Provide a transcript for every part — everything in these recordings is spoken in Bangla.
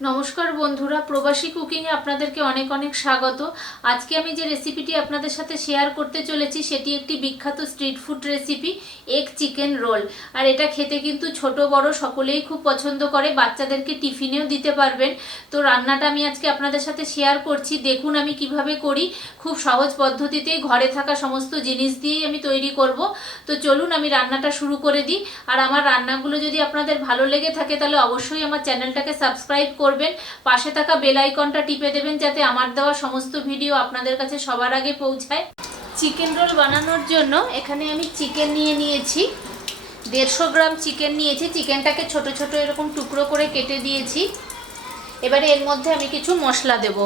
নমস্কার বন্ধুরা, প্রবাসী কুকিংয়ে আপনাদেরকে অনেক অনেক স্বাগত। আজকে আমি যে রেসিপিটি আপনাদের সাথে শেয়ার করতে চলেছি সেটি একটি বিখ্যাত street food recipe, egg chicken roll. আর এটা খেতে কিন্তু ছোট বড় সকলেই খুব পছন্দ করে, বাচ্চাদেরকে টিফিনেও দিতে পারবেন। তো রান্নাটা আমি আজকে আপনাদের সাথে শেয়ার করছি, দেখুন আমি কিভাবে করি। খুব সহজ পদ্ধতিতে ঘরে থাকা সমস্ত জিনিস দিয়েই আমি তৈরি করব। তো চলুন আমি রান্নাটা শুরু করে দিই। আর আমার রান্নাগুলো যদি আপনাদের ভালো লেগে থাকে তাহলে অবশ্যই আমার চ্যানেলটাকে সাবস্ক্রাইব করবেন, পাশে থাকা বেল আইকনটা টিপে দেবেন যাতে আমার দেওয়া সমস্ত ভিডিও আপনাদের কাছে সবার আগে পৌঁছায়। চিকেন রোল বানানোর জন্য এখানে আমি চিকেন নিয়ে নিয়েছি, 150 গ্রাম চিকেন নিয়েছি। চিকেনটাকে ছোট ছোট এরকম টুকরো করে কেটে দিয়েছি। এবারে এর মধ্যে আমি কিছু মশলা দেব।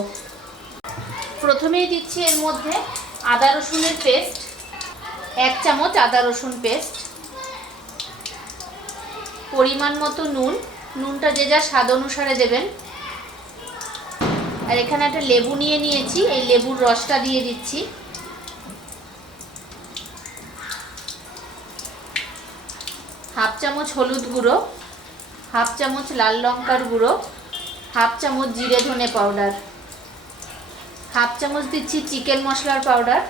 প্রথমেই দিচ্ছি এর মধ্যে আদা রসুনের পেস্ট, 1 চামচ আদা রসুন পেস্ট, পরিমাণ মতো নুন, নুনটা যে যা স্বাদ অনুসারে দেবেন। আর এখানে একটা লেবু নিয়ে নিয়েছি, এই লেবুর রসটা দিয়ে দিচ্ছি। হাফ চামচ হলুদ গুঁড়ো, হাফ চামচ লাল লঙ্কার গুঁড়ো, হাফ চামচ জিরে ধনে পাউডার, হাফ চামচ দিচ্ছি চিকেন মশলার পাউডার,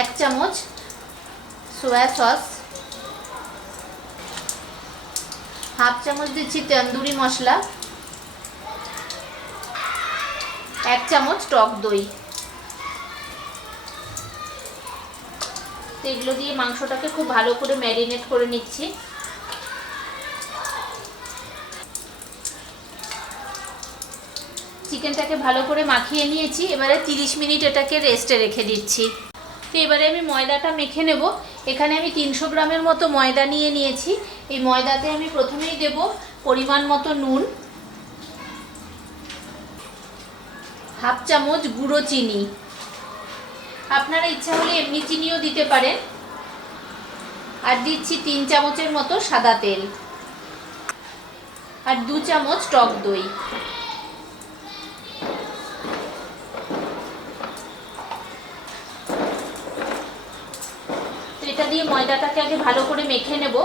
1 চামচ সোয়া সস, হাফ চামচ দিচ্ছি তন্দুরি মশলা, 1 চামচ টক দই। এগুলো দিয়ে মাংসটাকে খুব ভালো করে ম্যারিনেট করে নিচ্ছি। চিকেনটাকে ভালো করে মাখিয়ে নিয়েছি, এবারে 30 মিনিট এটাকে রেস্টে রেখে দিচ্ছি। তো এবারে আমি ময়দাটা মেখে নেব। এখানে আমি 300 গ্রামের মতো ময়দা নিয়ে নিয়েছি। এই ময়দাতে আমি প্রথমেই দেব পরিমাণ মতো নুন, হাফ চামচ গুঁড়ো চিনি, আপনারা ইচ্ছা হলে এমনি চিনিও দিতে পারেন। আর দিচ্ছি 3 চামচের মতো সাদা তেল, আর 2 চামচ টক দই। তো এটা দিয়ে ময়দাটাকে আগে ভালো করে মেখে নেব।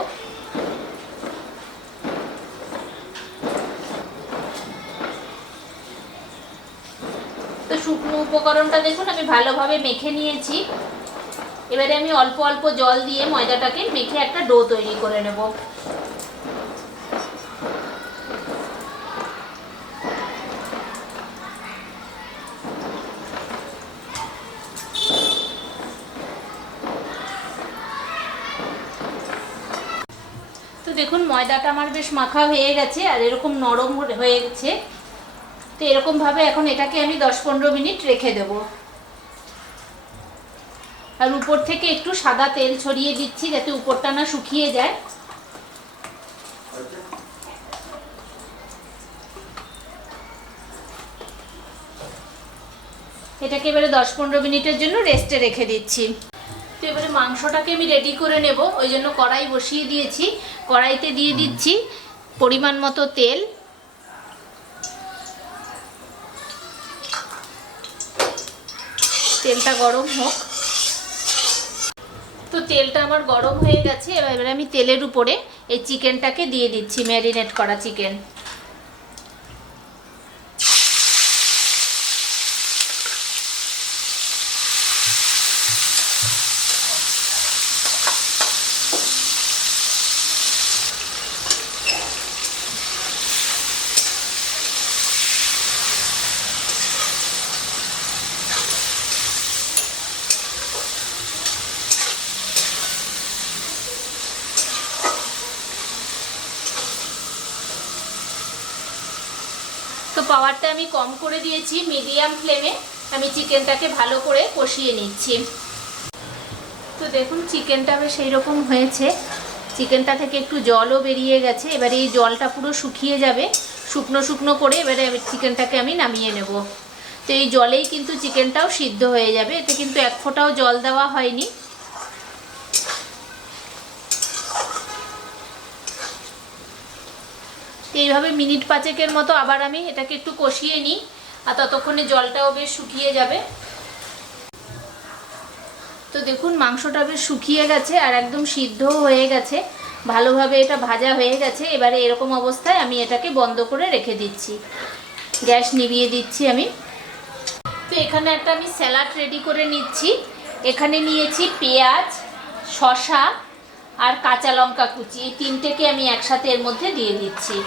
তো শুকনো উপকরণটা দেখুন আমি ভালোভাবে মেখে নিয়েছি। এবারে আমি অল্প অল্প জল দিয়ে ময়দাটাকে মেখে একটা ডো তৈরি করে নেব। তো দেখুন ময়দাটা আমার বেশ মাখা হয়ে গেছে আর এরকম নরম হয়ে গেছে। তো এরকমভাবে এখন এটাকে আমি 10-15 মিনিট রেখে দেব। আর উপর থেকে একটু সাদা তেল ছড়িয়ে দিচ্ছি যাতে উপরটা না শুকিয়ে যায়। এটাকে এবারে 10-15 মিনিটের জন্য রেস্টে রেখে দিচ্ছি। তো এবারে মাংসটাকে আমি রেডি করে নেব, ওই জন্য কড়াই বসিয়ে দিয়েছি। কড়াইতে দিয়ে দিচ্ছি পরিমাণ মতো তেল, তেলটা গরম হোক। তো তেলটা আমার গরম হয়ে গেছে, এবারে আমি তেলের উপরে এই চিকেনটাকে দিয়ে দিচ্ছি, ম্যারিনেট করা চিকেন। তো পাওয়ারটা আমি কম করে দিয়েছি, মিডিয়াম ফ্লেমে আমি চিকেনটাকে ভালো করে কষিয়ে নিচ্ছি। তো দেখুন চিকেনটা বেশ এইরকম হয়েছে, চিকেনটা থেকে একটু জলও বেরিয়ে গেছে। এবারে এই জলটা পুরো শুকিয়ে যাবে, শুকনো শুকনো করে এবারে চিকেনটাকে আমি নামিয়ে নেব। তো এই জলেই কিন্তু চিকেনটাও সিদ্ধ হয়ে যাবে, এতে কিন্তু 1 ফোঁটাও জল দেওয়া হয়নি। এইভাবে মিনিট 5 মতো আবার আমি এটাকে একটু কষিয়ে নিই, আর ততক্ষণে জলটাও বেশ শুকিয়ে যাবে। তো দেখুন মাংসটা বেশ শুকিয়ে গেছে আর একদম সিদ্ধও হয়ে গেছে। ভালোভাবে এটা ভাজা হয়ে গেছে। এবারে এরকম অবস্থায় আমি এটাকে বন্ধ করে রেখে দিচ্ছি, গ্যাস নিভিয়ে দিচ্ছি আমি। তো এখানে একটা আমি স্যালাড রেডি করে নিচ্ছি। এখানে নিয়েছি পেঁয়াজ, শসা আর কাঁচা লঙ্কা কুচি, এই তিনটেকে আমি একসাথে এর মধ্যে দিয়ে দিচ্ছি।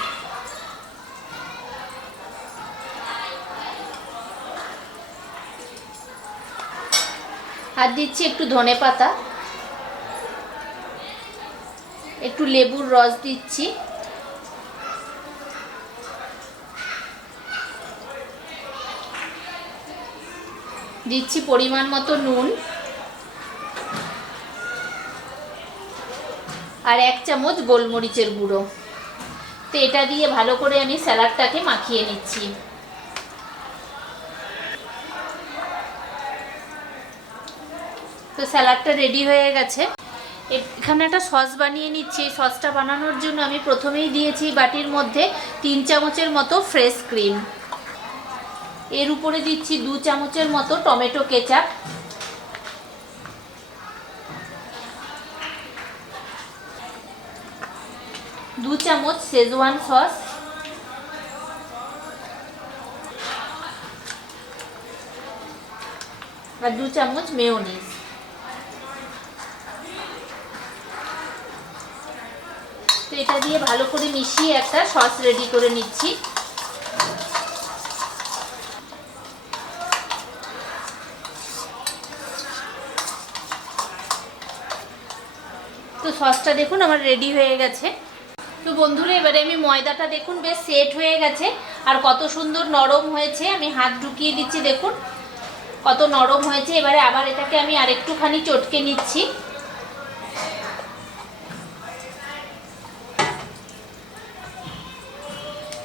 আর দিচ্ছি একটু ধনেপাতা, একটু লেবুর রস দিচ্ছি, দিচ্ছি পরিমাণ মতো নুন, আর 1 চামচ গোলমরিচের গুঁড়ো। তো এটা দিয়ে ভালো করে আমি স্যালাডটাকে মাখিয়ে নিচ্ছি। তো স্যালাডটা রেডি হয়ে গেছে। এখানে একটা সস বানিয়ে নিচ্ছি। এই সসটা বানানোর জন্য আমি প্রথমেই দিয়েছি বাটির মধ্যে 3 চামচের মতো ফ্রেশ ক্রিম। এর উপরে দিচ্ছি 2 চামচের মতো টমেটো কেচাপ, দু চামচ শেজওয়ান সস, আর 2 চামচ মেয়োনিজ। তো এটা দিয়ে ভালো করে মিশিয়ে একটা সস রেডি করে নিচ্ছি। তো সসটা দেখুন আমার রেডি হয়ে গেছে। তো বন্ধুরা এবারে আমি ময়দাটা দেখুন বেশ সেট হয়ে গেছে, আর কত সুন্দর নরম হয়েছে। আমি হাত ঢুকিয়ে দিচ্ছি, দেখুন কত নরম হয়েছে। এবারে আবার এটাকে আমি আরেকটুখানি চটকে নিচ্ছি।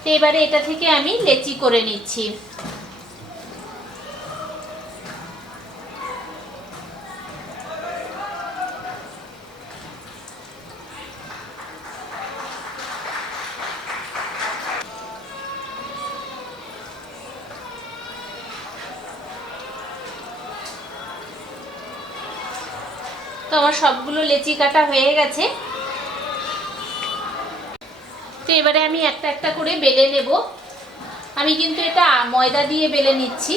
তো এবারে এটা থেকে আমি লেচি করে নিচ্ছি। তো আমার সবগুলো লেচি কাটা হয়ে গেছে। তো এবারে আমি একটা একটা করে বেলে নেব। আমি কিন্তু এটা ময়দা দিয়ে বেলে নিচ্ছি।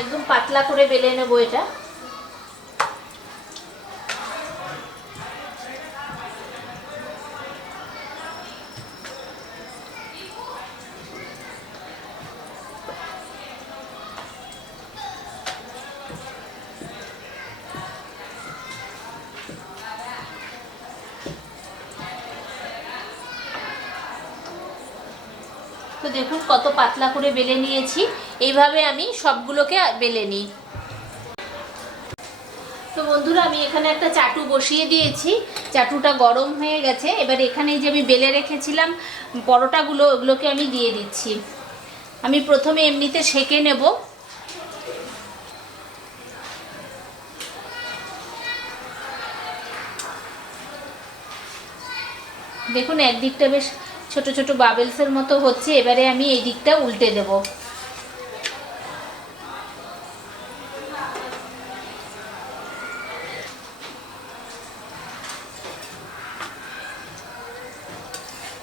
একদম পাতলা করে বেলে নেব এটা। তো দেখুন কত পাতলা করে বেলে নিয়েছি। এইভাবে আমি সবগুলোকে বেলে নিই। তো বন্ধুরা আমি এখানে একটা চাটু বসিয়ে দিয়েছি। চাটুটা গরম হয়ে গেছে। এবার এখানে যে আমি বেলে রেখেছিলাম পরোটাগুলো, ওগুলোকে আমি দিয়ে দিচ্ছি। আমি প্রথমে এমনিতে সেঁকে নেব। দেখুন একদিকটা বেশ ছোট ছোট বাবেলসের মতো হচ্ছে। এবারে আমি এই দিকটা উল্টে দেব।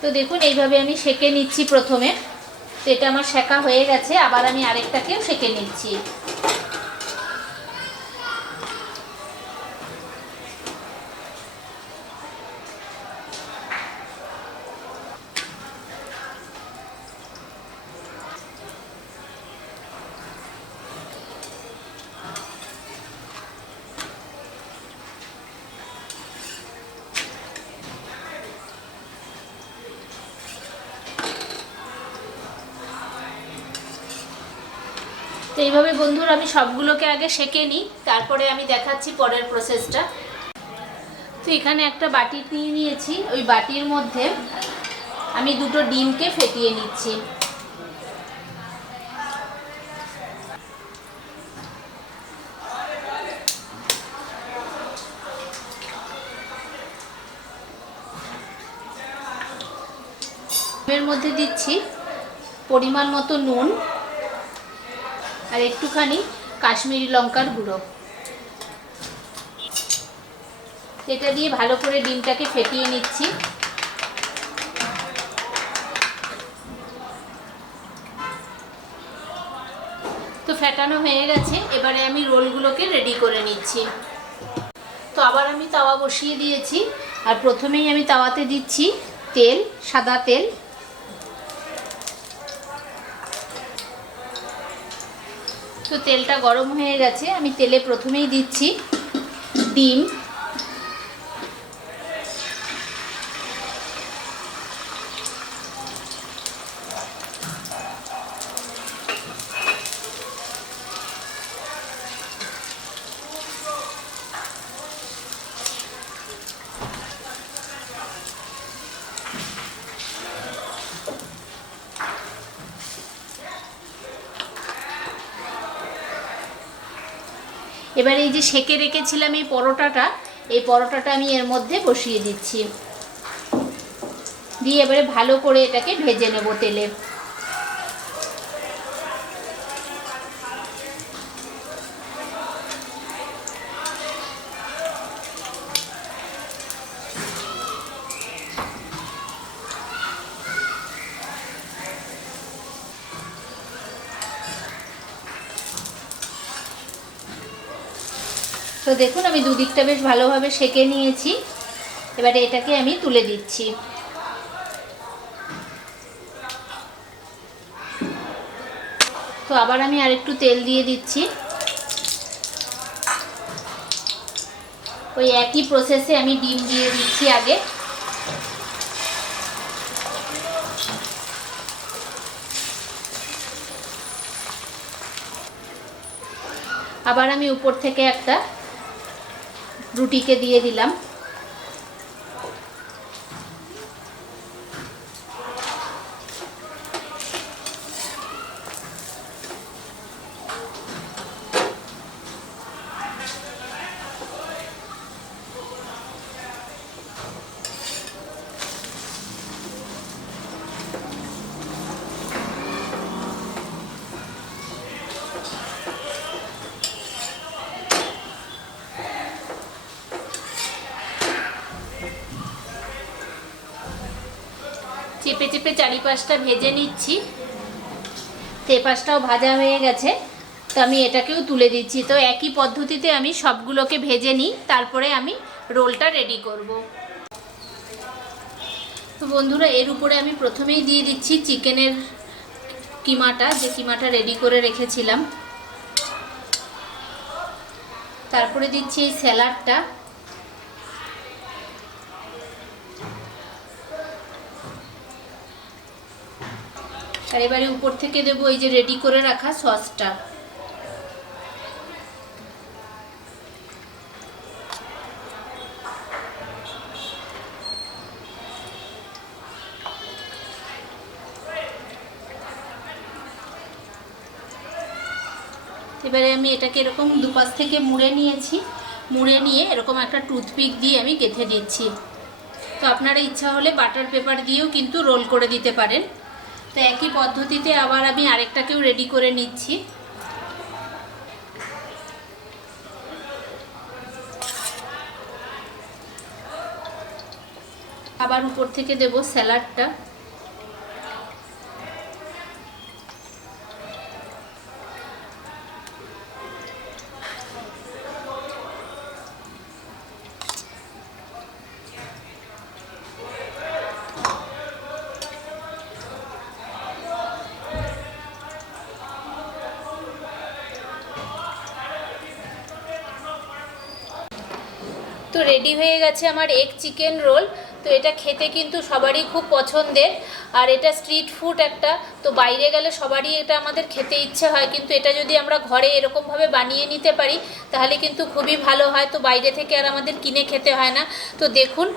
তো দেখুন এইভাবে আমি সেঁকে নিচ্ছি প্রথমে। তো এটা আমার সেঁকা হয়ে গেছে। আবার আমি আরেকটাকেও সেঁকে নিচ্ছি। তো এইভাবে বন্ধুরা আমি সবগুলোকে আগে সেঁকে নিই, তারপরে আমি দেখাচ্ছি পরের প্রসেসটা। তো এখানে একটা বাটি নিয়ে নিয়েছি। ওই বাটির মধ্যে আমি দুটো ডিমকে ফেটিয়ে নিচ্ছি। এর মধ্যে দিচ্ছি পরিমাণ মতো নুন আর একটুখানি কাশ্মীরি লঙ্কার গুঁড়ো। এটা দিয়ে ভালো করে ডিমটাকে ফেটিয়ে নিচ্ছি। তো ফেটানো হয়ে গেছে, এবারে আমি রোলগুলোকে রেডি করে নিচ্ছি। তো আবার আমি তাওয়া বসিয়ে দিয়েছি, আর প্রথমেই আমি তাওয়াতে দিচ্ছি তেল, সাদা তেল। তো তেলটা গরম হয়ে গেছে, আমি তেলে প্রথমেই দিচ্ছি ডিম। এবার এই যে সেঁকে রেখেছিলাম এই পরোটাটা আমি এর মধ্যে বসিয়ে দিচ্ছি, দিয়ে এবারে ভালো করে এটাকে ভেজে নেব তেলে। তো দেখুন আমি দুদিকটা বেশ ভালোভাবে সেঁকে নিয়েছি, এবারে এটাকে আমি তুলে দিচ্ছি। তো আবার আমি আরেকটু তেল দিয়ে দিচ্ছি। ওই একই প্রসেসে আমি ডিম দিয়ে দিচ্ছি আগে। আবার আমি উপর থেকে একটা রুটিকে দিয়ে দিলাম। চেপে চেপে চারিপাশটা ভেজে নিচ্ছি। তো এপাশটাও ভাজা হয়ে গেছে, তো আমি এটাকেও তুলে দিচ্ছি। তো একই পদ্ধতিতে আমি সবগুলোকে ভেজে নিই, তারপরে আমি রোলটা রেডি করব। তো বন্ধুরা, এর উপরে আমি প্রথমেই দিয়ে দিচ্ছি চিকেনের কিমাটা, যে কিমাটা রেডি করে রেখেছিলাম। তারপরে দিচ্ছি এই স্যালাডটা। আর এবারে উপর থেকে দেবো এই যে রেডি করে রাখা সসটা। এবারে আমি এটাকে এরকম দুপাশ থেকে মুড়ে নিয়েছি, মুড়ে নিয়ে এরকম একটা টুথপিক দিয়ে আমি গেঁথে দিচ্ছি। তো আপনারা ইচ্ছা হলে বাটার পেপার দিয়েও কিন্তু রোল করে দিতে পারেন। তো একই পদ্ধতিতে আবার আমি আরেকটাকেও রেডি করে নিচ্ছি। আবার উপর থেকে দেব স্যালাডটা। তো রেডি হয়ে গেছে আমার এগ চিকেন রোল। তো এটা খেতে কিন্তু সবারই খুব পছন্দের, আর এটা স্ট্রিট ফুড একটা। তো বাইরে গেলে সবারই এটা আমাদের খেতে ইচ্ছে হয়, কিন্তু এটা যদি আমরা ঘরে এরকমভাবে বানিয়ে নিতে পারি তাহলে কিন্তু খুবই ভালো হয়। তো বাইরে থেকে আর আমাদের কিনে খেতে হয় না। তো দেখুন,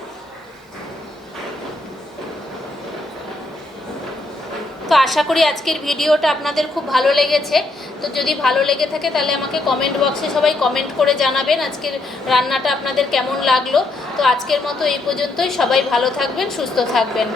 তো আশা করি আজকের ভিডিওটা আপনাদের খুব ভালো লেগেছে। তো যদি ভালো লেগে থাকে তাহলে আমাকে কমেন্ট বক্সে সবাই কমেন্ট করে জানাবেন আজকের রান্নাটা আপনাদের কেমন লাগলো। তো আজকের মতো এই পর্যন্তই। সবাই ভালো থাকবেন, সুস্থ থাকবেন।